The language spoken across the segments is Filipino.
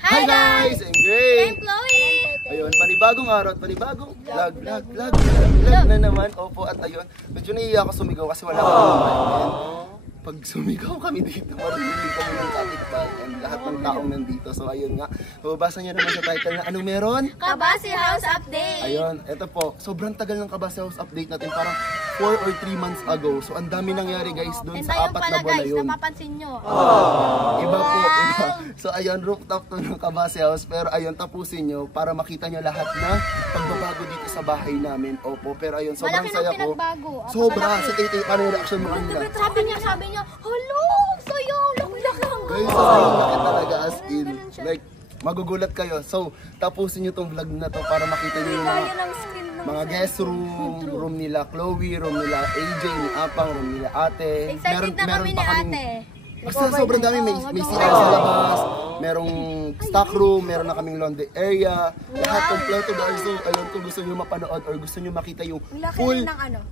Hi guys! I'm Gray! I'm Chloe! Ayun, panibagong araw at panibagong vlog na naman. Opo, at ayun, medyo naiiyak ako sumigaw kasi wala akong mic. Pag sumigaw kami dito, maririnig kami ng kapitbahay and lahat ng taong nandito. So ayun nga, mababasa niyo naman sa title na anong meron? Kabasi House Update! Ayun, eto po, sobrang tagal ng Kabasi House Update natin, parang 4 or 3 months ago. So ang dami nangyari guys doon sa 4 na buwan na yun. Napapansin nyo. Iba po, iba. So ayun, rooftop to ng Kabasi House. Pero ayun, tapusin nyo para makita nyo lahat na pagbabago dito sa bahay namin. Opo, pero ayun, sobrang Malaki saya ng ko. pinagbago. Sobra, sa titi, ano yung reaction mo kanina? Sabi niya, hello, sayo, laki lang. Guys, sobrang laki talaga as in. Like, magugulat kayo. So, tapusin nyo tong vlog na to para makita nyo yung mga guest room nila Chloe, room nila AJ, ni Apang, room nila ate. Excited na kami ni ate. Basta sobrang dami, may CR sa labas, merong stock room, meron na kaming laundry area, lahat kompleto guys. So ayun, kung gusto nyo mapanood or gusto nyo makita yung full,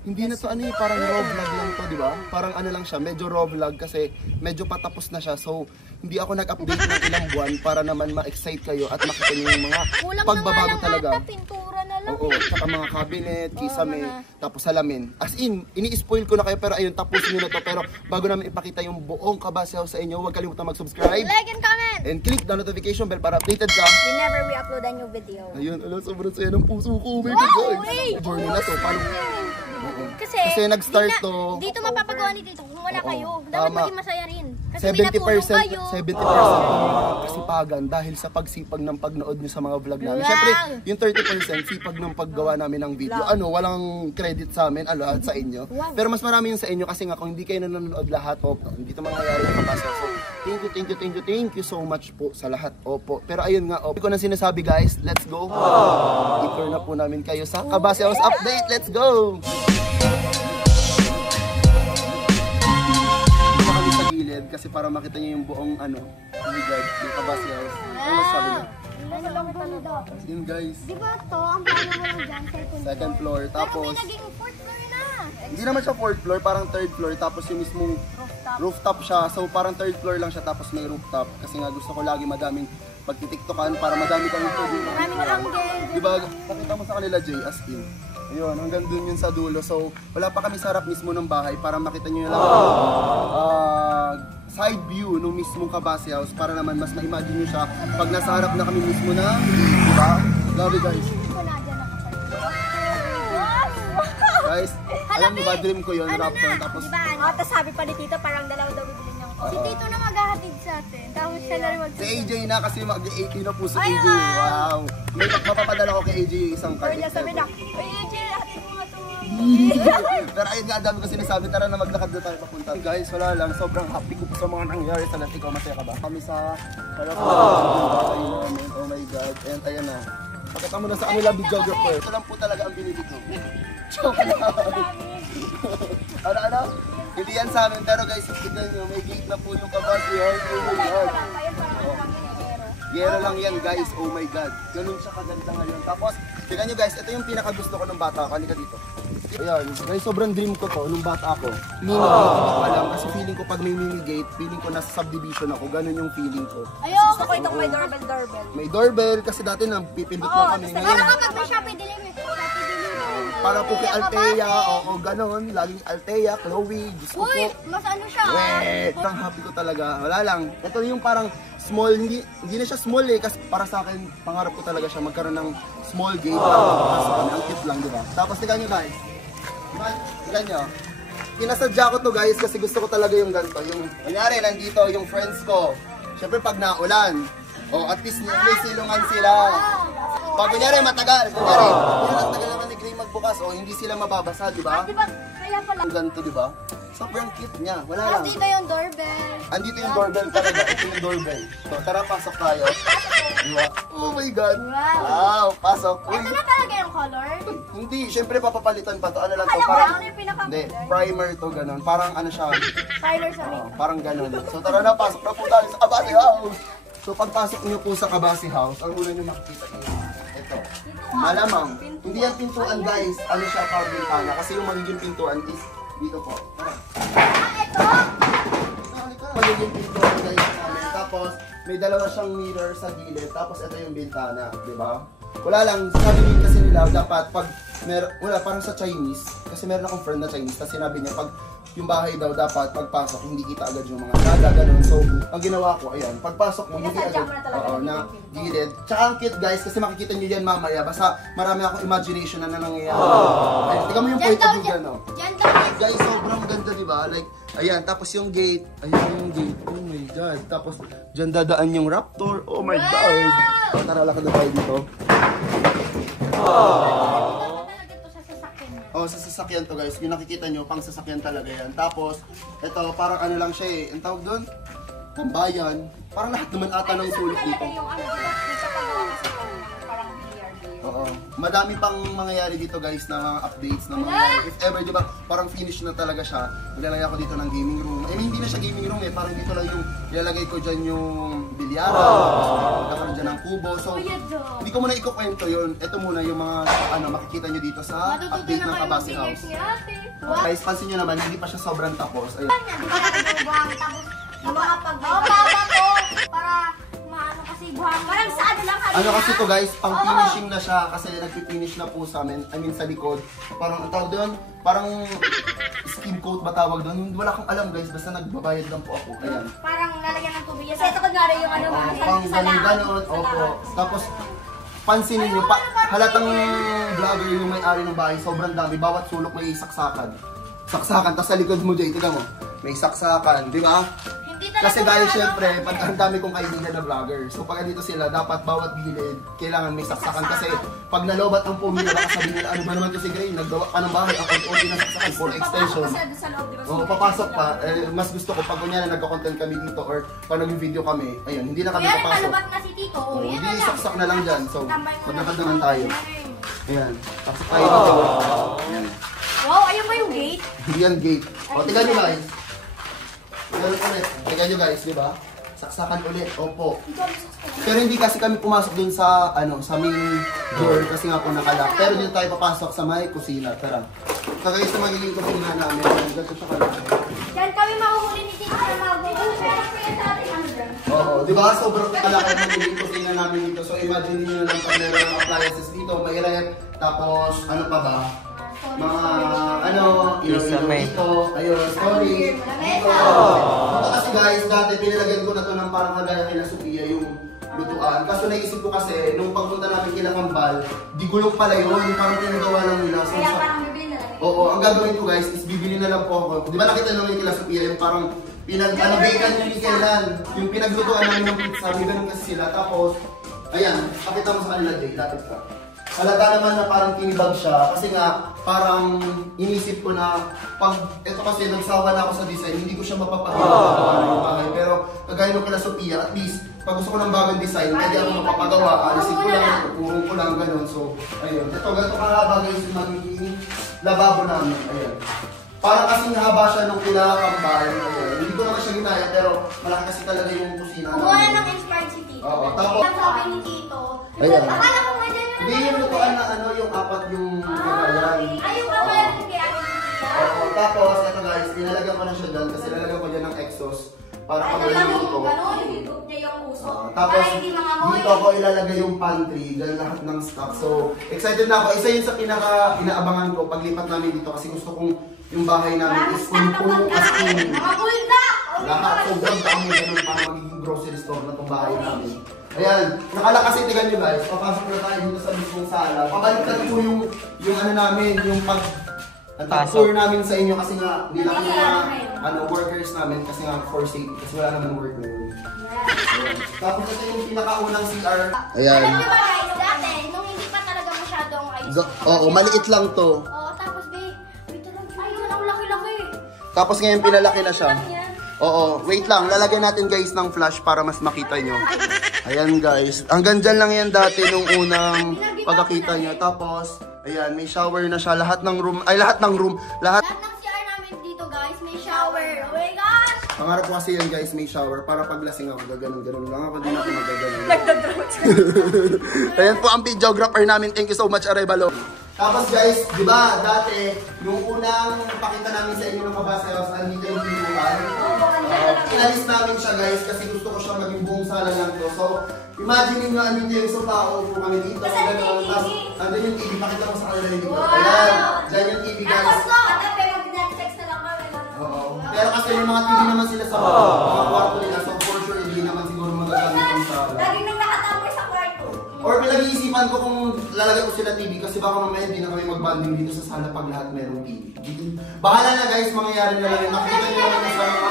hindi na to ano parang raw vlog lang to, di ba? Parang ano lang siya, medyo raw vlog kasi medyo patapos na siya. So hindi ako nag-update ng ilang buwan para naman ma-excite kayo at makita nyo yung mga pagbabago talaga. Pintura na lang. Oo, saka mga cabinet, kisame, tapos salamin. As in, ini-spoil ko na kayo pero ayun, tapusin nyo na to. Pero bago namin ipakita yung buong Kabasi House sa inyo, huwag kalimutan mag-subscribe. Like and comment. And click the notification bell para updated ka. Whenever we upload a new video. Ayun, alam, sobrang saya ng puso ko. Oh my God, guys. Journey na to. Paano? Kasi nag-start to. Dito mapapagawa ni Tito kung wala kayo. Dapat Tama. maging masaya rin. Kasi 70% kayo. 70% ng kasipagan dahil sa pagsipag ng pagnood nyo sa mga vlog namin. Wow. Siyempre, yung 30% sipag ng paggawa namin ng video. Ano, walang credit sa amin, lahat sa inyo. Wow. Pero mas marami yung sa inyo kasi nga kung hindi kayo nanonood lahat, opo, hindi ito mangyayari ang Kabasi. So, thank you so much po sa lahat. Opo. Pero ayun nga, opo. Ko na sinasabi guys, let's go. I-tour na po namin kayo sa Kabasi House Update. Let's go! Kasi para makita niyo yung buong ano, oh my God, yung Kabasi House. Ano sabi niyo? Yun guys. Di ba to? Ang plano mo lang dyan, second floor. Tapos, pero may naging fourth floor na. hindi naman siya fourth floor, parang third floor. Tapos yung mismong rooftop siya. So parang third floor lang siya tapos may rooftop. Kasi nga gusto ko lagi madaming pagtitiktokan para madami kami pwede. Maraming angle. Diba, nakita mo sa kanila Jay, as in. Ayun, hanggang dun yun sa dulo. So, wala pa kami sa harap mismo ng bahay para makita nyo lang side view ng mismong Kabasi House para naman mas ma-imagine nyo siya pag nasa harap na kami mismo na, diba? Grabe guys. Guys, alam mo ba, dream ko yun, rap ko. Tapos, tapos sabi pa ni Tito, parang dalawa daw bibili niyang si Tito na maghahatid sa atin. Tapos siya na rin si AJ na kasi mag-18 na po si AJ. Wow! May mapapadala ko kay AJ isang card. Kaya sabi na, AJ, hatid mo nga ito. Pero ayun nga, dami ko sinasabi, tara na maglakad na tayo papunta. Guys, wala lang, sobrang happy ko po sa mga nangyari sa lahat. Ikaw, masaya ka ba? Kami sa harap ng bahay namin. Oh my God. And ayan na. Pakita mo na sa kanila, videographer. Ito lang po talaga ang binili ko. Joke lang. Ano? Hindi yan sa amin. Pero guys, tignan nyo, may gate na po yung Kabasi House. Oh my God. Yero lang yan guys, oh my God. Ganun siya kaganda ngayon. Tapos, tignan nyo guys, ito yung pinakagusto ko ng bata. Halika dito. Ayan, guys, sobrang dream ko to nung bata ako. Mini gate, hindi ko alam. Kasi feeling ko pag may mini gate, feeling ko nasa subdivision ako. Ganun yung feeling ko. Ayaw, gusto ko itong may doorbell. May doorbell kasi dati nang pipindot lang kami. Para kapag may Shopee delivery. Para po kay Althea, oo, ganon. Laging Althea, Chloe, gusto ko. Uy, mas ano siya? Wait, ang happy ko talaga. Wala lang. Ito yung parang small, hindi na siya small kasi para sa akin, pangarap ko talaga siya magkaroon ng small gate. Ang cute lang, di ba? Tapos tignan nyo guys. Tignan nyo. Pinasadya ko to guys kasi gusto ko talaga yung ganito. Yung, kunyari, nandito yung friends ko. Siyempre pag naulan, at least may silungan sila. Pag kunyari matagal, ang tagal naman ni Gray magbukas, hindi sila mababasa, di ba? Diba, kaya pala. Ang ganito, di ba? Sobrang cute niya, wala lang. Dito yung doorbell. Andito yung doorbell talaga, ito yung doorbell. So, tara, pasok tayo. Diba? Oh my God! Wow, pasok. Uy. Ito na talaga yung color? Hindi, syempre papapalitan pa to. Ano lang to? Alam mo, Parang, ano yung pinaka-color? hindi, primer to, ganun. Parang ano siya. Primer sa makeup. Parang ganun. So, tara na, pasok na po tayo sa Kabasi House. So, pagpasok niyo po sa Kabasi House, ang una niyo makikita niyo. Ito. Malamang. Hindi yan pintuan guys. Ano siya, bintana. Kasi yung magiging pintuan is dito po. Tara. Ito? Magiging pintuan guys. Tapos, may dalawa siyang mirror sa gilid, tapos ito yung bintana, di ba? Wala lang, sabi niya kasi nila, dapat pag, wala, parang sa Chinese, kasi meron akong friend na Chinese, tapos sinabi niya, pag yung bahay daw dapat pagpasok, hindi kita agad yung mga sala, ganun. So, ang ginawa ko, ayan, pagpasok mo, hindi agad, na gilid. Tsaka ang cute guys, kasi makikita nyo yan mamaya, basta marami akong imagination na nangyayari. Ayun, tingnan mo yung point of view dyan, no? Guys, sobrang ganda, di ba? Like, ayan, tapos yung gate, ayan yung gate, oh my god. Tapos, dyan dadaan yung raptor, oh my god. So, tara, lakad na tayo dito. Oh, sa sasakyan to guys, yung nakikita nyo, pang sasakyan talaga yan. Tapos, ito, parang ano lang siya eh, ang tawag doon? Tambayan. Parang lahat naman ata ng sulok dito. Oo. Madami pang mangyayari dito guys na mga updates na mangyayari. If ever, di ba, parang finish na talaga siya. Maglalagay ako dito ng gaming room. I mean, hindi na siya gaming room eh. Parang dito lang yung ilalagay ko dyan yung bilyara. Magkakaroon dyan ng kubo. So, hindi ko muna ikukwento yun. Ito muna yung mga ano, makikita nyo dito sa update ng Kabase House. Guys, pansin nyo naman, hindi pa siya sobrang tapos. Ayun. Parang sa ano lang. Ano kasi to guys, pang finishing na siya kasi nagpi-finish na po sa amin. I mean sa likod. Parang ang tawag doon, parang skin coat ba tawag doon? Wala akong alam guys, basta nagbabayad lang po ako. Ayan. Parang lalagyan ng tubig. Kasi ito kunwari yung ano ba? Pang ganon, opo. Tapos pansinin nyo, halatang vlogger yung may-ari ng bahay, sobrang dami. Bawat sulok may saksakan. Saksakan, tapos sa likod mo Jay, tignan mo. May saksakan, di ba? Kasi dahil syempre, pag ang dami kong kaibigan na vlogger. So pag andito sila, dapat bawat gilid, kailangan may saksakan. Kasi pag nalobat ang phone nila, baka sabihin nila, ano ba naman kasi Gray, naggawa ka ng bahay, ang konti na saksakan for extension. Oo, papasok pa. Mas gusto ko, pag kunya na nagka-content kami dito or pag nag-video kami, ayun, hindi na kami papasok. Nalobat na si Tito. Hindi, saksak na lang dyan. So, maglakad naman tayo. Ayan, saksak tayo dito. Wow, ayun ba yung gate? Hindi yan gate. O, tingnan nyo guys. Tingnan nyo guys, di ba? Saksakan ulit, opo. Pero hindi kasi kami pumasok dun sa, ano, sa main door kasi nga po nakalock. Pero dito tayo papasok sa may kusina. Tara. Kagaya sa magiging kusina namin. Ganito siya kalaki. Diyan kami mahuhuli ni Tito na mag-go. Pero kaya sa atin ano dyan? Oo, di ba? Sobrang kalaki ang magiging kusina namin dito. So imagine niyo na lang pag meron ng appliances dito, may rep, tapos ano pa ba? Mga ano, ilaw-ilaw dito, ayun, sorry, dito. Ito kasi guys, dati pinilagyan ko na to ng parang kagaya kila Sophia yung lutuan. Kaso naisip ko kasi, nung pagpunta namin kila Kambal, di gulong pala yun, parang pinagawa lang nila. So, Kaya parang bibili na lang. Oo, ang gagawin ko guys is bibili na lang po ako. Di ba nakita naman yung kila Sophia, yung parang pinag-bakan yung Miguelan, yung pinaglutuan namin ng pizza, may ganun kasi sila. Tapos, ayan, pakita mo sa kanila Jay, lapit ka. Halata naman na parang tinibag siya kasi nga parang inisip ko na pag ito kasi nagsawa na ako sa design, hindi ko siya mapapagawa ng bahay. Pero kagaya nung kila Sophia, at least pag gusto ko ng bagong design, hindi ako mapapagawa. Alisin ko lang, purong ko lang, ganun. So, ayun. Ito, ganito kahaba guys yung magiging lababo namin. Ayun. Parang kasing haba siya nung kinakambal. Ayun. Hindi ko naman siya ginaya, pero malaki kasi talaga yung kusina namin. Kumuha ng inspired si Tito. Oo, tapos ang sabi ni Tito. Ayan. Akala ko nga dyan yun. Hindi yung lutuan na ano, yung apat yung kagayan. Ayun ba pala yung kaya ni Tito? Oo, tapos ito guys, nilalagyan ko na siya dyan kasi nilalagyan ko dyan ng exhaust para Ito pag lang yung ito. gano'n, yung higop niya yung puso. Tapos Para hindi mangamoy. dito ako ilalagay yung pantry, dyan lahat ng stock. So, excited na ako. Isa yun sa pinaka inaabangan ko paglipat namin dito kasi gusto kong yung bahay namin is puno as in. Mga bulda! Lahat, sobrang dami ganun para magiging grocery store na itong bahay namin. Ayan, nakalakasi, tingnan nyo guys, papasok na tayo dito sa mismong sala. Pabaliktad po yung ano namin, yung tour namin sa inyo kasi nga, hindi lang yung mga workers namin kasi nga for safety, kasi wala naman work na yun. Tapos ito yung pinakaunang CR. Ayan. Alam nyo ba guys, dati, nung hindi pa talaga masyadong ayos. Oo, maliit lang to. Oo, tapos wait lang, ayun, ang laki-laki. Tapos ngayon pinalaki na siya. Oo, wait lang. Lalagyan natin guys ng flash para mas makita nyo. Ayan guys. Hanggang dyan lang yan dati nung unang pagkakita nyo. Tapos, ayan, may shower na siya. Lahat ng room. Lahat ng CR namin dito guys, may shower. Oh my gosh! Pangarap ko kasi yan guys, may shower. Para paglasing ako, gaganon-ganon lang ako. Di na ako magaganon. Ayan po ang videographer namin. Thank you so much, Arevalo. Tapos guys, di ba dati, yung unang pakita namin sa inyo ng Kabase House, andito yung pinuhan. Inalis namin siya guys kasi gusto ko siya maging buong sala lang to. So, imagine nyo andito yung sofa, upo kami dito. Gano'n, tapos andun yung TV, pakita ko sa kanila yung dito. Ayan, dyan yung TV guys. Pero kasi yung mga TV naman sila sa mga kwarto nila, so for sure hindi naman siguro magagamit yung sala. Lagi nang nakatamoy sa kwarto. Or pinag-iisipan ko kung lalagay ko sila TV kasi baka mamaya hindi na kami mag-bonding dito sa sala pag lahat merong TV. Bahala na guys, mangyayari na lang yun. Makikita nyo naman sa mga...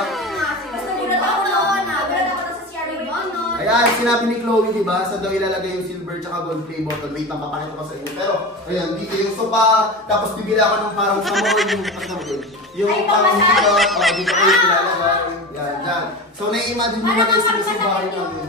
Basta gulat ako noon, gulat ako sa CR noon. Ayan, sinabi ni Chloe, diba? Sa daw ilalagay yung silver tsaka gold play button. Wait lang, papakita ko sa inyo. Pero, ayan, dito yung sofa. Tapos bibili ako ng parang sa mall yung parang dito. Dito ko yung ilalagay. Yan, dyan. So, nai-imagine nyo na guys yung sa bahay namin.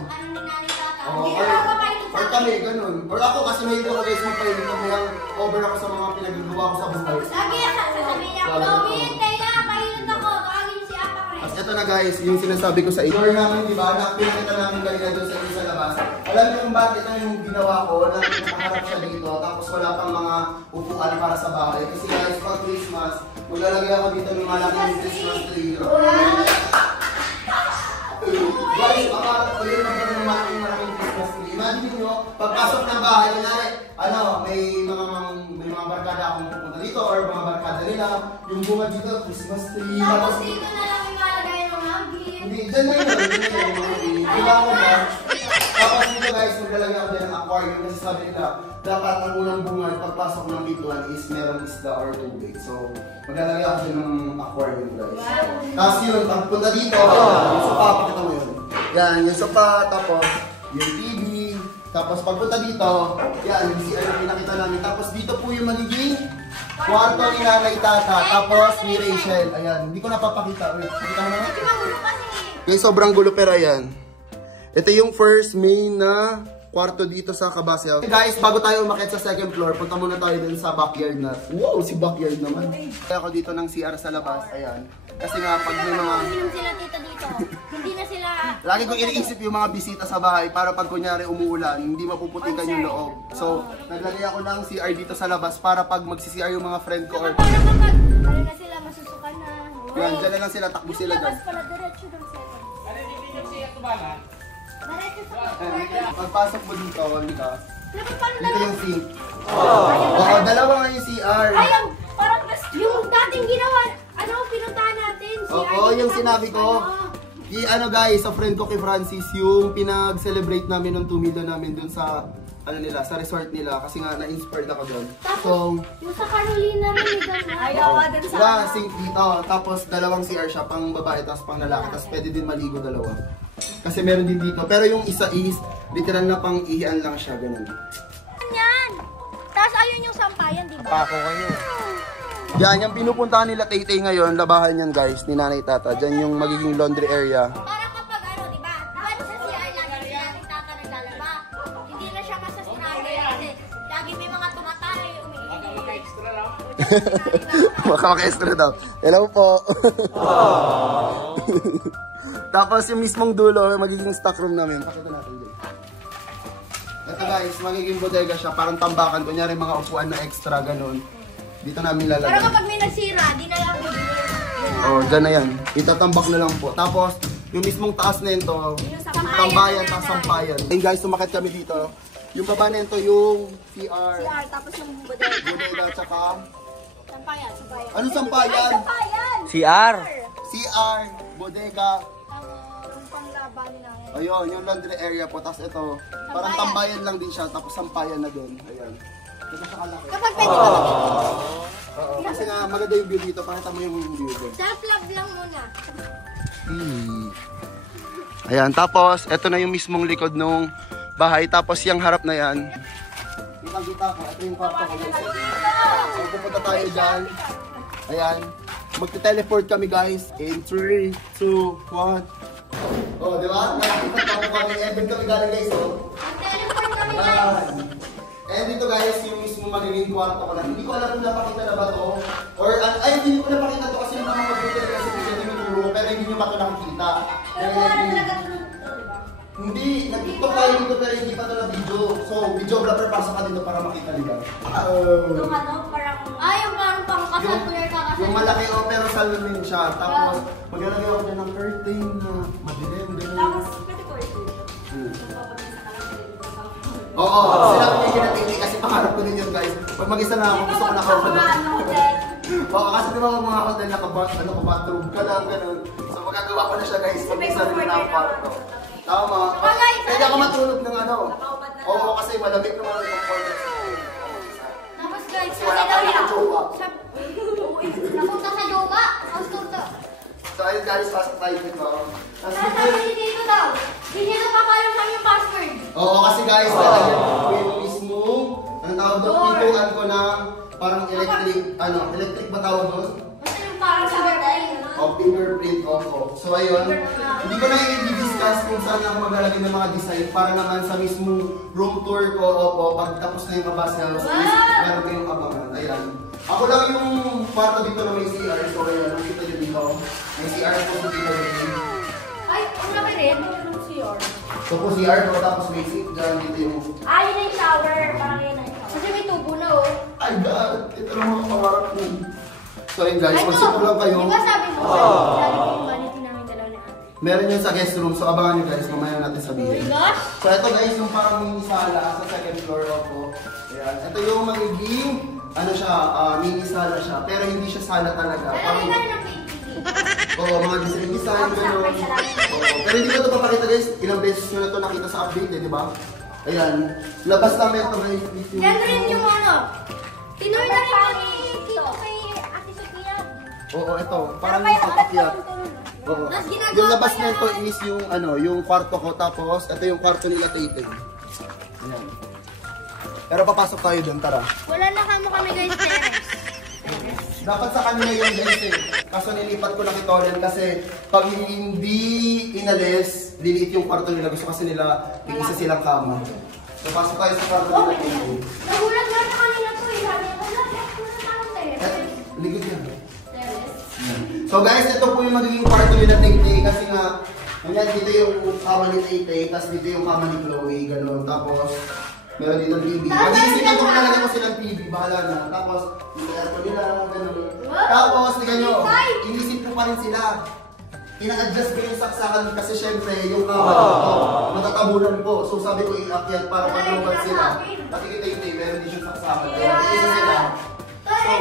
Or kami, ganun. Or ako kasi mahilig ako guys magpahilig ko. Kaya over ako sa mga pinagagawa ko sa buhay. Lagi yan, sasabihin niya, Chloe, Taya, pahilig ako. Tawagin si Apa Chris. As ito na guys, yung sinasabi ko sa inyo. Door namin, di ba? Pinakita namin kanina doon sa labas. Alam niyo kung bakit na yung ginawa ko na nakaharap siya dito. Tapos wala pang mga upuan para sa bahay. Kasi guys, pag Christmas, maglalagay ako dito ng malaking Christmas tree. Guys, makaharap ko yun ng malaking Christmas tree. Imagine nyo, pagpasok ng bahay, may mga barkada akong pupunta dito or mga barkada nila. Yung bunga dito, Christmas tree. Tapos dito na lang yung malagay ng hangin. Hindi, dyan na yun. Diba ako ba? Tapos dito guys, maglalagay ako din ng aquarium kasi sabi nila, dapat ang unang bunga pagpasok ng bituan is merong isda or tubig. So, maglalagay ako din ng aquarium guys. Tapos yun, pagpunta dito, yung sofa, pakita mo yun. Yan, yung sofa, tapos yung TV. Tapos pagpunta dito, yan, yung CR na pinakita namin. Tapos dito po yung magiging kwarto ni Nanay Tata. Tapos ni Rachel. Ayan, hindi ko napapakita. Wait, pakita mo naman. Guys, sobrang gulo pero ayan. Ito yung first main na kwarto dito sa Kabase House. Guys, bago tayo umakyat sa second floor, punta muna tayo dun sa backyard na. Wow, si backyard naman. Kaya ako dito ng CR sa labas. Ayan. Kasi nga, pag may mga... Inom sila tita dito. Hindi na sila... Lagi kong iniisip yung mga bisita sa bahay para pag kunyari umuulan, hindi mapuputikan yung loob. So, naglagay ako ng CR dito sa labas para pag magsi-CR yung mga friend ko or... Para kapag ano na sila, masusukan na. Yan, dyan na lang sila, takbo sila dyan. Labas pala, diretso doon sila. Ano hindi yung siya tubangan? Diretso sa kwarto. Pagpasok mo dito, Nika, Dapat paano dito lang? yung sink. Oo, dalawa nga yung CR. Ay, parang yung dating ginawa, ano, pinuntahan natin. Oo, yung sinabi ko. Ano guys, sa friend ko kay Francis, yung pinag-celebrate namin ng 2 million namin dun sa, ano nila, sa resort nila. Kasi nga, na-inspired ako dun. So, Yung sa Carolina rin, ayaw din sa... diba, sink dito. Tapos, dalawang CR siya, pang babae, tapos pang lalaki. Tapos, pwede din maligo dalawa. Kasi meron din dito. Pero yung isa is, literal na pang ihian lang siya, ganun. Yan! Tapos ayun yung sampayan, di ba? Pako kayo. Yan, yung pinupuntahan nila Tay-Tay ngayon, labahan yan guys, ni Nanay Tata. Diyan yung magiging laundry area. Para kapag ano, di ba? Diba sa CR lagi si Nanay Tata naglalaba? Hindi na siya masasinabi kasi lagi may mga tumatay, umiinig. Extra raw. Makaka-extra daw. Hello po. Tapos yung mismong dulo, magiging stock room namin. Pakita natin dito. Ito guys, magiging bodega siya, parang tambakan. Kunyari mga upuan na extra, ganun. Dito namin lalagay. Pero kapag may nasira, di na lang bibili. Oh, dyan na yan. Itatambak na lang po. Tapos, yung mismong taas na ito, tambayan, tapos sampayan. Ayun guys, sumakit kami dito. Yung baba na ito, yung CR. CR, tapos yung bodega. Bodega, tsaka... Sampayan, sampayan. Ano sampayan? Sampayan! CR. CR, bodega. Yung panglaban na. Ayun, yung laundry area po. Tapos ito, parang tambayan lang din siya. Tapos sampayan na doon. Ayan. Ito siya kalaki. Kapag pwede ba Oo, kasi nga maganda yung view dito. Pakita mo yung view doon. self-love lang muna. Ayan, tapos ito na yung mismong likod nung bahay. Tapos yung harap na yan. Kita ko, ito yung kwarto ko. So, pupunta tayo dyan. Ayan. Magte-teleport kami guys. In 3, 2, 1. Oh, di ba? Nakikita ko kami. Event kami galing guys, oh. Teleport kami guys. Ayan. And dito guys, yung mismo magiging kwarto ko lang. Hindi ko alam kung napakita na ba to. Or, ay, hindi ko napakita to kasi yung mga mag-video kasi siya tinuturo ko. Pero hindi nyo pa ito nakikita. Pero kung ano talaga sunod to, di ba? Hindi, nag-tiktok tayo dito pero hindi pa ito na video. So, videographer pa papasok ka dito para makita nila. Yung ano, parang... yung parang pangkasal ko yung kakasal. Yung malaki pero salamin siya. Tapos, maglalagay ako dyan ng curtain na madilim. Tapos, pwede ko ito. Oo, sila ko yung ginatili kasi pangarap ko din yun guys. Pag mag-isa na ako, gusto ko na ako. Oo, kasi di ba mga hotel naka-bathroom ka lang, ganun. So magagawa ko na siya guys, pag isa rin na ang kwarto. Tama. Pwede ako matulog ng ano. Oo, kasi malamig naman yung kwarto. Tapos guys, Wala pa rin ang jowa. Napunta sa yoga. So ayun guys, pasok tayo dito. Sasabi dito daw. Hindi na papalam lang yung password. Oo, kasi guys, yung mismo, anong tawag doon, pintuan ko ng parang electric ba tawag doon? Basta yung parang sa birthday. Fingerprint, opo. So ayun, hindi ko na i-discuss kung saan ako maglalagay ng mga design para naman sa mismo room tour ko, opo, pag tapos na yung mabas nga, meron kayong abangan. Ayan. Ako lang yung kwarto dito na may CR, so ayun, nakita nyo dito. May CR po dito rin. Ay, ang laki rin. Yung CR. So po CR ko, tapos may sink dyan, dito yung... Yun na yung shower. Parang yun na yung shower. Kasi may tubo na oh. Ay God, ito lang mga pangarap ko. So ayun guys, magsipon lang kayo. Di ba sabi mo? Sabi ko yung vanity namin dalawa na ate. Meron yun sa guest room, so abangan nyo guys, mamaya natin Oh my sabihin. gosh! So ito guys, yung parang mini sala sa second floor ako. Ayan. Ito yung magiging, ano siya, mini sala siya. Pero hindi siya sala talaga. Lalagay ka na ng painting. Oo, mga design, gano'n. Pero hindi ko ito papakita guys, ilang beses nyo na ito nakita sa update eh, di ba? Ayan. Labas namin ito guys. Yan rin yung ano. Tinoy na rin dito kay Ate Sophia. Oo, ito. Parang yung papakyat. Oo. Yung labas na ito is yung ano, yung kwarto ko. Tapos, ito yung kwarto nila Tate. Ayan. Pero papasok tayo dun, tara. Wala na kami guys, Teres. Dapat sa kanila yung guys eh. Kaso nilipat ko na kay Tolen kasi pag hindi inalis, liliit yung kwarto nila. Gusto kasi nila, isa silang kama. So, pasok tayo sa kwarto nila Tate. Nagulat nga sa kanila to eh. Sabi ko, wala tayong Teres. Ligod yan. Teres. So guys, ito po yung magiging kwarto nila Tate kasi nga, ganyan, dito yung kama ni Tate, tapos dito yung kama ni Chloe, gano'n. Tapos, meron dito TV. Mag-iisipan ko na lagyan ko silang TV, bahala na. Tapos, dito aircon nila, gano'n. Tapos, tingnan nyo, inisip ko pa rin sila. Ina-adjust ko yung saksakan kasi syempre, yung kama dito, matatabunan po. So sabi ko iakyat para pag-lumad sila. Kasi kay Tate, meron din siyang saksakan. Kaya, isa sila. So,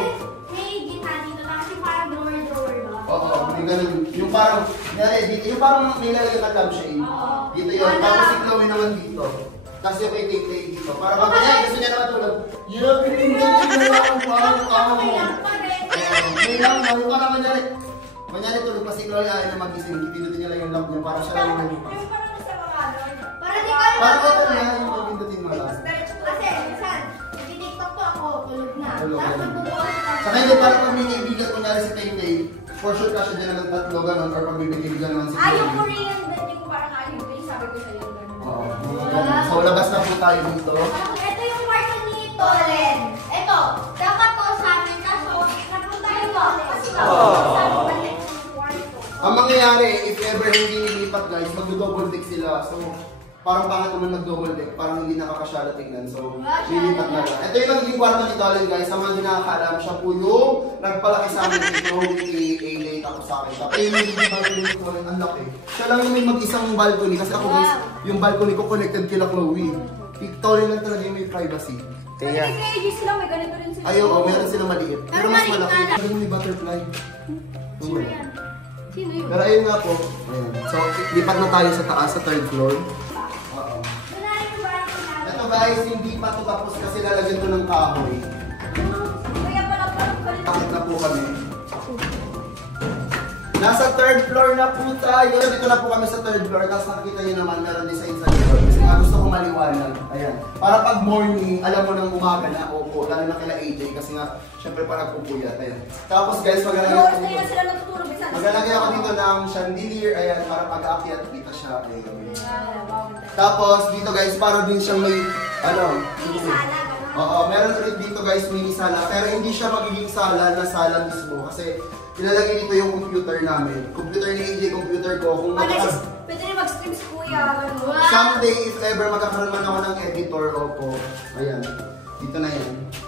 may gitna dito na kasi parang drawer ba? Oo, may ganun. Yung parang, dito, yung parang may lalagyan ng lampshade. Dito yun. Tapos si Chloe naman dito. Tapos yung kay Tate dito. Para kapag gusto niya naman tulog. Yeah, pinindot siya na ang parang kama mo. May lang, yung parang manyari tulog pa si Chloe ay na magising. Pindutin niya lang yung lamp niya para siya lang yung Parang sa mga ano. Para di ka parang ito niya yung pagpindutin mo lang. Kasi, minsan, nag-tiktok po ako, tulog na. Tulog Tapos na. magbubukas ka. Saka hindi parang pag may kaibigan kunyari si Tate, for sure ka siya dyan naman tatlo ganun or pag may kaibigan naman si Yung Chloe. Korean bed ko parang ayaw ko yung sabi ko sa'yo. Oo. So labas na po tayo dito. Ito yung kwarto ni Tolen. Ito, dapat to sa amin. Kaso, napunta yung Tolen. Kasi sabi ko, balik yung kwarto. Ang mangyayari, if ever hindi nilipat guys, mag-double deck sila. So, parang pangit naman mag-double deck, parang hindi nakakasyala tingnan. So, lilipat na lang. Ito yung magiging kwarto ni Tolen guys. Sa mga hindi nakakaalam, siya po yung nagpalaki sa amin dito, A-late ako sa akin. Tapos yung magiging balcony ni Tolen, ang laki. Siya lang yung may mag-isang balcony. Kasi ako guys, yung balcony ko connected kila Chloe. Tolen lang talaga yung may privacy. Kaya, Ages lang, may ganito rin sila. ayaw, meron sila maliit. Pero mas malaki. Pero may butterfly. Sino yan? Sino yun? Pero ayun nga po. Ayan. So, lipat na tayo sa taas, sa third floor. Oo. Wala yung parang namin. Ito guys, hindi pa ito tapos kasi lalagyan ko ng kahoy. Kaya pala Bakit na po kami? Nasa third floor na po tayo. Dito na po kami sa third floor. Tapos nakikita nyo naman, meron design sa likod. Kasi nga gusto ko maliwanag. Ayan. Para pag morning, alam mo ng umaga na, opo, lalo na kila AJ. Kasi nga, syempre parang pupuyat. Ayan. Tapos guys, maglalagay ako dito. Maglalagay ako dito ng chandelier. Ayan, para pag-aakyat, kita siya. Ayan. Tapos dito guys, para din siyang may, ano, oo, meron ulit dito guys, mini sala. Pero hindi siya magiging sala na sala mismo. Kasi ilalagay dito yung computer namin. Computer ni AJ, computer ko. Kung Pwede rin mag-stream si Kuya. someday, if ever magkakaroon man ako ng editor, opo. Ayan.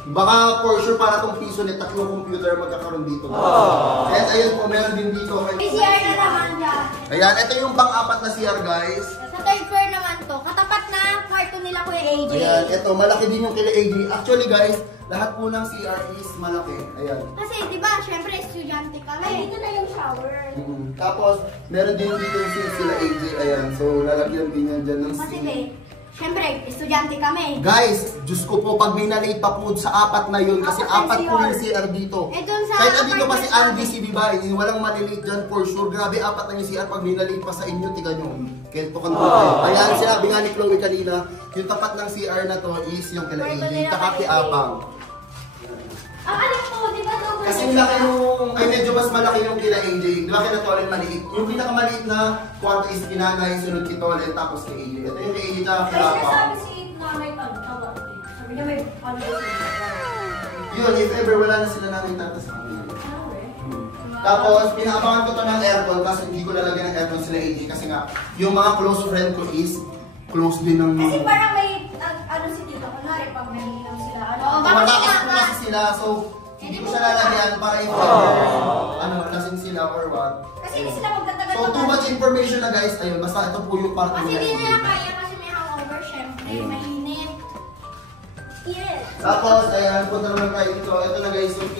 Baka for sure para tong piso net, tatlong computer magkakaroon dito. At ayun po, meron din dito. May CR na naman dyan. Ayan, ito yung pang-apat na CR guys. Sa third floor naman to. Katapat na kwarto nila Kuya AJ. Ayan, ito, malaki din yung kila AJ. Actually guys, lahat po ng CR is malaki. Ayan. Kasi di ba, syempre estudyante kami. Ay, dito na yung shower. Tapos, meron din dito yung sila AJ. Ayan, so lalagyan din yan dyan ng Kasi sink. syempre, estudyante kami. Guys, Diyos ko po, pag may nalate pa po sa apat na yun, kasi apat po yung CR dito. Eh, dun sa Kahit andito pa si apartment Andy, si Biba, walang malilate dyan for sure. Grabe, apat na yung CR, pag may nalate pa sa inyo, tiga nyo. Kento kan po. Ayan, sinabi nga ni Chloe kanina, yung tapat ng CR na to is yung kila AJ, taka Apang. Ang alam ko, di ba daw? Kasi yung laki yung, ay medyo mas malaki yung kila AJ, di ba kila Tolen maliit? Yung pinakamaliit na kwarto is kinanay, sunod kay Tolen, tapos kay AJ. Ito yung kay AJ na kila Apang. si nanay pagtawag. Sabi niya may Yun, if ever wala na sila namin tatas sa kanila. Tapos, pinaabangan ko to ng aircon kasi hindi ko lalagyan ng aircon sila AJ kasi nga, yung mga close friend ko is close din ng... Kasi parang may, ano si Tito, kunwari pag may inom sila, ano? Matakas po kasi sila, so hindi ko siya lalagyan para if ano, lasing sila or what. Kasi hindi sila magtatagal. So, too much information na guys, ayun, basta ito po yung part Kasi nila. hindi nila kaya kasi may hangover, syempre, mainit. Yes. Tapos, ayan, punta naman tayo dito. Ito na guys, yung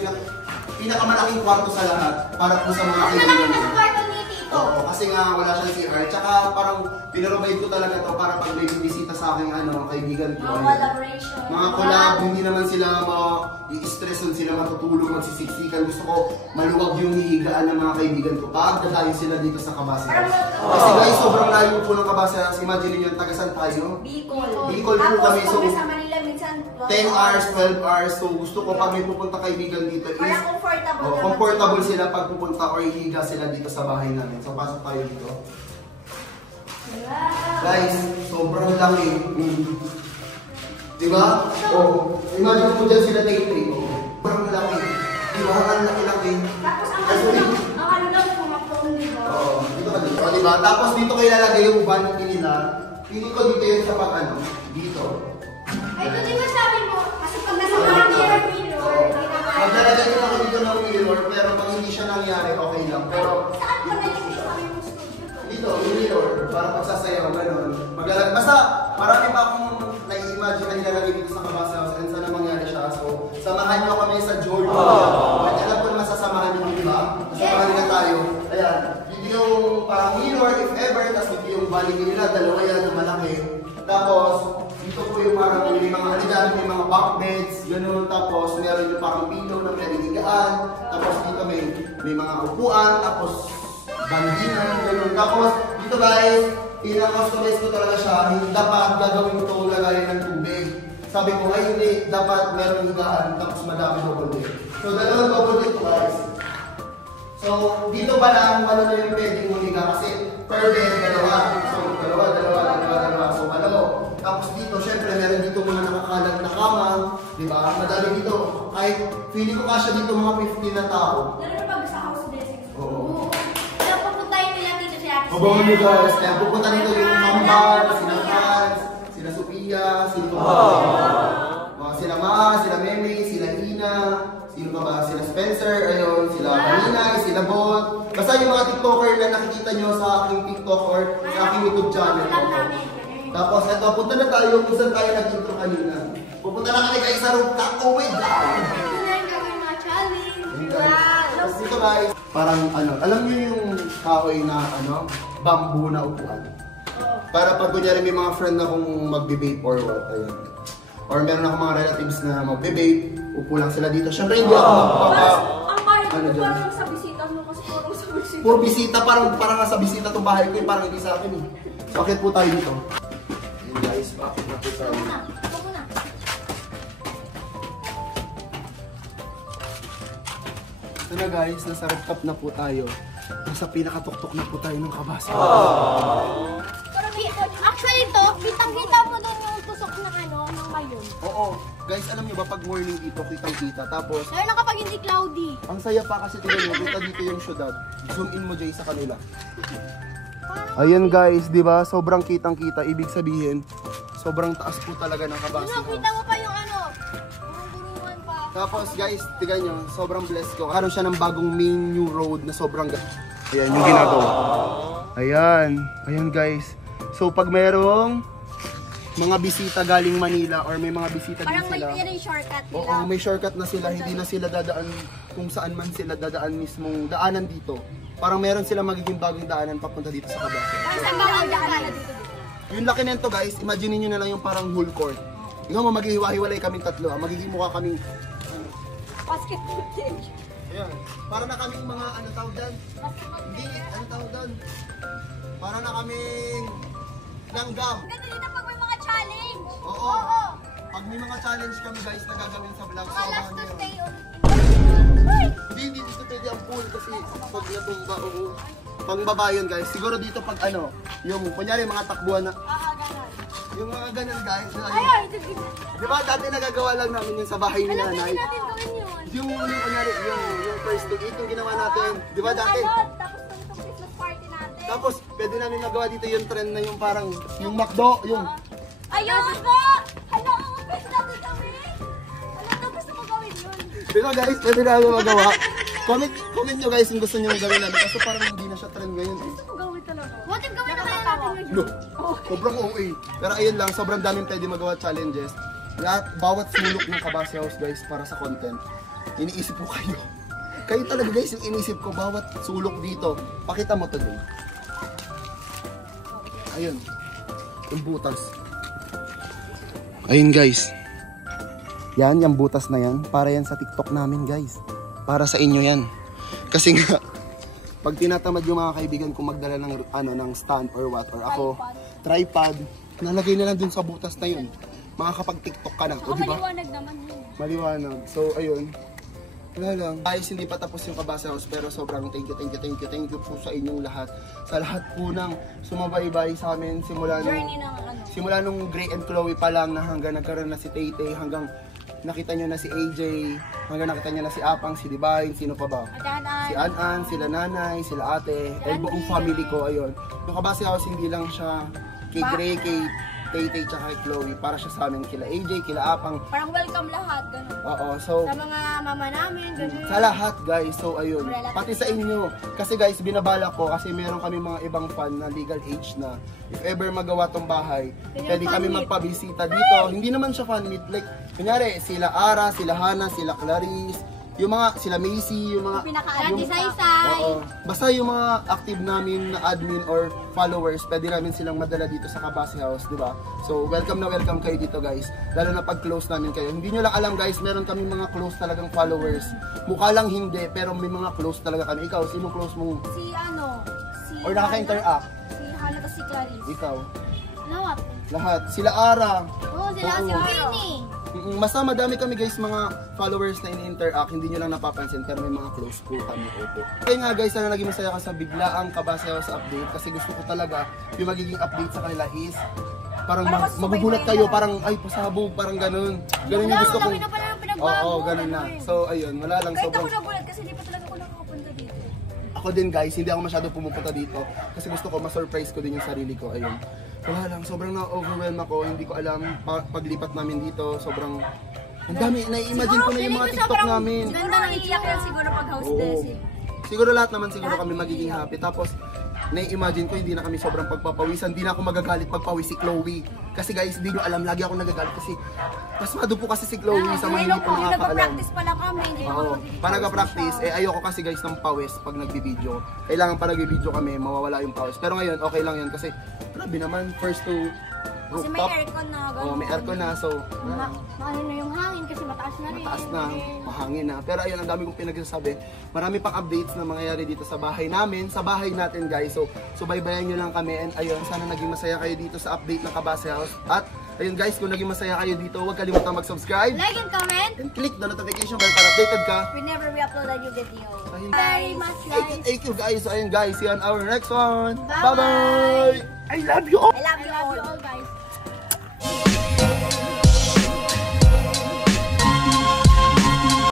pinakamalaking kwarto sa lahat para po sa mga Ano lang kaibigan sa ko. kwarto ni Tito? Oo, kasi nga wala siyang CR. Tsaka parang pinrovide ko talaga to para pag may bisita sa aking kaibigan ko. Mga Ayun. collaboration. Mga collab, hindi naman sila ma-i-stress, sila matutulog, magsisiksikan. Gusto ko maluwag yung hihigaan ng mga kaibigan ko. Pag dadayo sila dito sa Kabasihan. Kasi guys, sobrang layo po ng Kabasihan. Imagine niyo, tagasan tayo. Bicol. Bicol po kami. So, Tapos sa Manila minsan 10 hours, 12 hours. So, gusto ko pag may pupunta kaibigan dito is Parang comfortable naman comfortable sila pag pupunta or hihiga sila dito sa bahay namin. So, pasok tayo dito. Guys, sobrang laki. Diba? Oh, imagine mo dyan sila take-take. Sobrang laki. Diba? Ang laki-laki. Tapos ang Ay, sorry. ano lang pumaplong, di ba? Oo, dito ka dito. Diba? Tapos dito kayo lalagay yung vanity nila. Pili ko dito yun sa dito. Ay, ito di ba sabi mo? Kasi pag nasa parang mirror, Maglalagay ko ako dito ng mirror, pero pag hindi siya nangyari, okay lang. Pero saan ba nalagay sa yung studio? dito, yung mirror, para pagsasayaw, gano'n. Maglalagay. Basta, marami pa akong nai-imagine na nilalagay dito sa Kabasa House and sana mangyari siya. So, samahan nyo kami sa Jordan. At alam ko na masasamahan nyo, di ba? Masasamahan nila tayo. Ayan, dito yung parang mirror, if ever, tapos dito yung vanity nila, dalawa yan, yung malaki. Tapos, dito po yung parang may mga aligan, may mga bunk beds, gano'n. Tapos, meron yung parang pillow na pwede higaan. Tapos, dito may mga upuan. Tapos, bandinan, gano'n. Tapos, dito guys, pinaka-customize ko talaga siya. Hindi dapat gagawin ito lagayan ng tubig. Sabi ko, ay hindi, dapat meron higaan. Tapos, madami double bed. So, dalawang double bed to guys. So, dito pa lang, wala na yung pwedeng humiga kasi per bed, dalawa. So, dalawa. So, mo. Tapos dito, syempre, meron dito mga nakakalag na kama, di ba? Madami dito. Kahit, feeling ko kasya dito mga 15 na tao. Lalo pag sa house blessings. Oo. Kaya pupuntahin nila dito si Ate Mabangon nyo guys. Kaya pupunta dito yung Mambal, sila Franz, sila Sophia, sila Ma, sila Meme, sila Ina, sino pa ba? Sila Spencer, ayun, sila Maninay, sila Bot. Basta yung mga TikToker na nakikita nyo sa aking TikTok or sa aking YouTube channel. Tapos ito, punta na tayo kung saan tayo nag-intro kanina. Pupunta na kami guys sa rooftop. Oh my God! Ito na yung gawin mga challenge. Tapos dito guys, parang alam niyo yung kahoy na bamboo na upuan. Para pag kunyari may mga friend na kung magbe-vape or what, ayun. Or meron akong mga relatives na magbe-vape, upo lang sila dito. Siyempre hindi ako Ang bahay ko parang sa bisita mo kasi parang sa bisita. puro bisita, parang nasa bisita itong bahay ko, parang hindi sa akin eh. So akit po tayo dito. Ayun guys, bakit na po tayo? Ito muna. Ito na guys, nasa rooftop na po tayo. Nasa pinakatuktok na po tayo ng Kabasa. Actually to, kitang-kita mo doon yung tusok ng ng mayon. Oo. Guys, alam niyo ba pag morning dito, kitang-kita. Tapos, Lalo na kapag hindi cloudy. ang saya pa kasi tingnan mo, kita dito yung syudad. Zoom in mo Jay sa kanila. Ayan guys, di ba? Sobrang kitang-kita. Ibig sabihin, sobrang taas po talaga ng Kabasa. Kita mo pa yung yung guruan Tapos guys, tignan nyo, sobrang blessed ko. Karoon siya ng bagong main new road na sobrang ayan yung ginagawa. Ayan. Ayan guys. So pag merong mga bisita galing Manila or may mga bisita din Parang may sila. yung shortcut nila. Oo, may shortcut na sila. Hindi na sila dadaan kung saan man sila dadaan mismong daanan dito. Parang meron sila magiging bagong daanan papunta dito sa Cabas. Parang saan ba ang daan na dito? Yung laki nito guys, imagine niyo na lang yung parang whole court. Ikaw mo maghihiwa-hiwalay kaming tatlo, magiging mukha kaming Basketball team. ayan, para na kaming mga ano tawag doon? Hindi, ano tawag doon? Para na kaming langgam. Ganda dito pag may mga challenge. Oo. Pag may mga challenge kami guys na gagawin sa vlog, Mga last so to nyo. stay on. Hindi dito pwede ang pool kasi pag natumba, oo. Pangbaba yun guys. Siguro dito pag ano, yung kunyari mga takbuhan na, Ganon. yung mga ganun guys. Ay, ito. Di ba dati nagagawa lang namin yun sa bahay ni Alam, nanay? pwede natin gawin yun. Yung kunyari, yung first to eat yung ginawa natin. Di ba dati? Tapos itong Christmas party natin. Tapos pwede namin magawa dito yung trend na yung parang, yung McDo, yung Ayun po! Hala, pwede natin gawin. Hala, gusto ko gawin yun. Pero guys, pwede namin magawa. Comment nyo guys yung gusto nyo gawin namin. Kasi parang hindi na siya trend ngayon eh. Gusto ko gawin talaga. What if gawin na kaya natin yun? No. Sobrang OA. Pero ayun lang, sobrang daming pwede magawa challenges. Lahat, bawat sulok ng Kabase House guys para sa content. Iniisip ko kayo. Kayo talaga guys yung iniisip ko, bawat sulok dito. Pakita mo to dun. Ayun. Yung butas. Ayun guys. Yan, yung butas na yan. Para yan sa TikTok namin guys. Para sa inyo yan. Kasi nga, pag tinatamad yung mga kaibigan kong magdala ng, ano, ng stand or what, or ako, tripod, nalagay na lang dun sa butas na yun. Makakapag-TikTok ka na. O, diba? Maliwanag naman yun. Maliwanag. So, ayun. Wala lang. Guys, hindi pa tapos yung Kabase House pero sobrang thank you po sa inyong lahat. Sa lahat po ng sumabaybay sa amin simula nung, Journey ng ano. simula nung Gray and Chloe pa lang na hanggang nagkaroon na si Tay-Tay, hanggang nakita nyo na si AJ, hanggang nakita nyo na si Apang, si Divine, sino pa ba? Si An-An, sila nanay, sila ate, ay buong family ko, ayun. Yung Kabase House hindi lang siya kay Gray, kay Tay-Tay, tsaka kay Chloe, para siya sa amin kila AJ, kila Apang. Parang welcome lahat, gano'n. Oo, so Sa mga mama namin, gano'n. sa lahat guys, so ayun, pati sa inyo. Kasi guys, binabala ko kasi meron kami mga ibang fan na legal age na. If ever magawa tong bahay, pwede kami magpabisita dito. Hindi naman siya fan meet, like, kunyari, sila Ara, sila Hana, sila Clarice, yung mga, sila Macy, yung mga, Pinaka-ati Saysay. oo. Basta yung mga active namin na admin or followers, pwede namin silang madala dito sa Kabase House, di ba? So, welcome na welcome kayo dito guys. Lalo na pag close namin kayo. Hindi nyo lang alam guys, meron kami mga close talagang followers. Mukha lang hindi, pero may mga close talaga kami. Ikaw, sino close mo? Si ano, si Or nakaka-interact? Si Hana to si Clarice. Ikaw. Lahat. Lahat. Sila Ara. Oo, sila si Winnie. Basta madami kami guys mga followers na ini-interact, hindi nyo lang napapansin pero may mga close po kami, opo. Kaya nga guys, sana naging masaya ka sa biglaang Kabase House update kasi gusto ko talaga yung magiging update sa kanila is parang magugulat kayo, parang ay pasabog, parang ganun. Ganun yung gusto kong... Oo, ganun na. So ayun, wala lang. Kahit ako nagulat kasi di pa talaga ako nakapunta dito. Ako din guys, hindi ako masyado pumupunta dito kasi gusto ko ma-surprise ko din yung sarili ko, ayun. Wala lang, sobrang na-overwhelm ako, hindi ko alam paglipat namin dito, sobrang ang dami, nai-imagine ko na yung mga TikTok namin. Ganda ng iyak yan siguro pag house blessing. Siguro lahat naman siguro kami magiging happy. Tapos, nai-imagine ko hindi na kami sobrang pagpapawisan, hindi na ako magagalit pagpawis si Chloe. Kasi guys, hindi nyo alam, lagi ako nagagalit kasi pasmado po kasi si Chloe sa mga hindi po nakakaalam. Nag-practice pala kami, hindi pa Oo, para nag-practice, eh ayoko kasi guys ng pawis pag nag-video. Kailangan pa nag-video kami, mawawala yung pawis. Pero ngayon, okay lang yun kasi grabe naman, first to kasi may rooftop. aircon na. Oo, may aircon na, so Maano na yung hangin kasi mataas na rin. mataas na, mahangin na. Pero ayun, ang dami kong pinagsasabi. Marami pang updates na mangyayari dito sa bahay namin, sa bahay natin guys. So baybayan nyo lang kami and ayun, sana naging masaya kayo dito sa update ng Kabase House. At ayun guys, kung naging masaya kayo dito, huwag kalimutang mag-subscribe. Like and comment. And click the notification bell para updated ka. Whenever we upload a new video. Ayun. Very much like. Thank you guys. Ayun guys, see you on our next one. Bye-bye. Bye-bye. I love you all. I love you all guys.